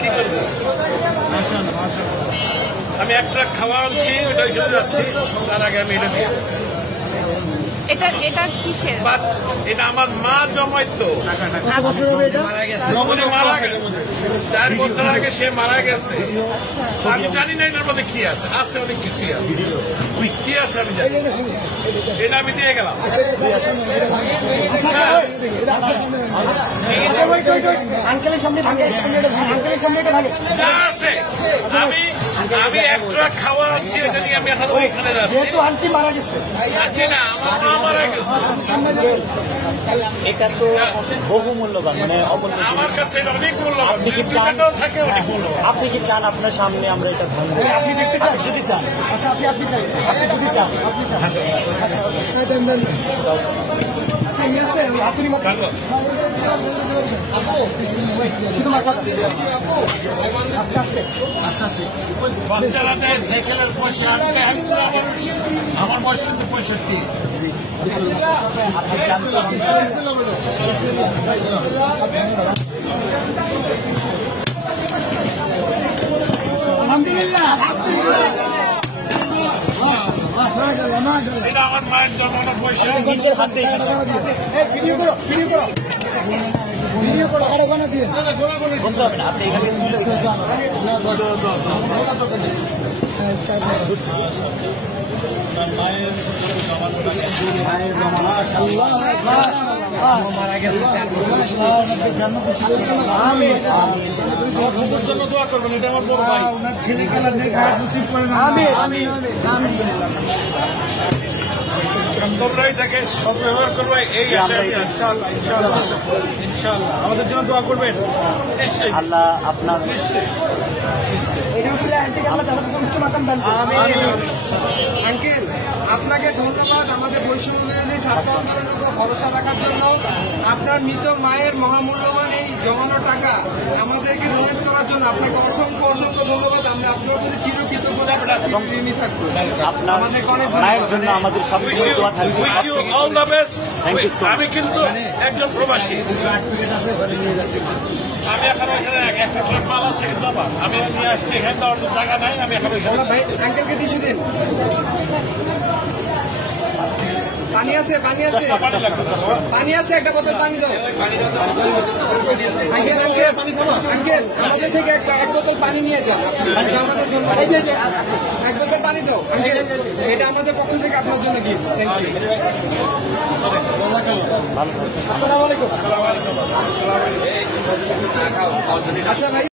কি করবো? আমি এক ট্রাক খাওয়া আনছি, ওটা খেতে যাচ্ছি, তার আগে আমি এটা দিয়ে এটা কিসের? বাট এটা আমার মা জমাইতো, মারা গেছে 4 বছর আগে, সে মারা গেছে। আমি জানি না এটার মধ্যে কি আছে, আছে অনেক কিছুই আছে, কি আছে আমি জানি, এটা আমি দিয়ে গেলাম। যা আছে আমি এক ট্রাক খাওয়া আনছি, এটা নিয়ে আমি এখন ওইখানে যাচ্ছি। আন্টি মারা গেছে, না আমার মা মারা গেছে। এটা তো বহু মূল্যবান, মানে আমার কাছে এটা অনেক মূল্যবান, 2 টাকাও থাকে অনেক মূল্যবান। আপনি কি চান আপনার সামনে আমরা এটা ধান আপনি দেখতে চান? যদি চান, আচ্ছা আপনি চান, আপনি যদি চান, আপনি চান, আচ্ছা বাচ্চারা দেয় সাইকেলের পয়সা, আমার বয়স কিন্তু 65। এটা আমার মায়ের জন্মানোর পয়সা। জন্য দোয়া করবেন, এটা আমার বড় ভাই, ওনার ছেলে খেলা তোমরা এটাকে সদ্ব্যবহার করবে, এই আশা ইনশাআল্লাহ। আমাদের জন্য দোয়া করবেন নিশ্চয়ই, আল্লাহ আপনার নিশ্চয়ই। আঙ্কেল আপনাকে ধন্যবাদ আমাদের বৈষম্য বিরোধী ছাত্র আন্দোলনের উপর ভরসা রাখার জন্য। আপনার মৃত মায়ের মহামূল্যবান এই জমানো টাকা আমাদেরকে ডোনেট করার জন্য আপনাকে অসংখ্য অসংখ্য ধন্যবাদ। আমরা আপনার প্রতি চিরকৃতজ্ঞতা ঋণী থাকবো। আপনার মায়ের জন্য আমাদের সবসময় দোয়া থাকবে। All the best. Thank you so much. আমি কিন্তু একজন প্রবাসী, আমি এখন ওইখানে একটা ট্রাক মাল আছে কিন্তু আমার, আমি নিয়ে আসছি, এখানে দেওয়ার জায়গা নাই, আমি এখন ওইখানে। ভাই আঙ্কেলকে টিস্যু দিন, পানি আছে, পানি আছে, পানি আছে, একটা বোতল পানি দাও। আঙ্কেল আঙ্কেল আঙ্কেল আমাদের থেকে এক বোতল পানি নিয়ে যাও, আমাদের জন্য এক বোতল পানি দাও আঙ্কেল, এটা আমাদের পক্ষ থেকে আপনার জন্য গিফট। আসসালামু আলাইকুম। আচ্ছা ভাই।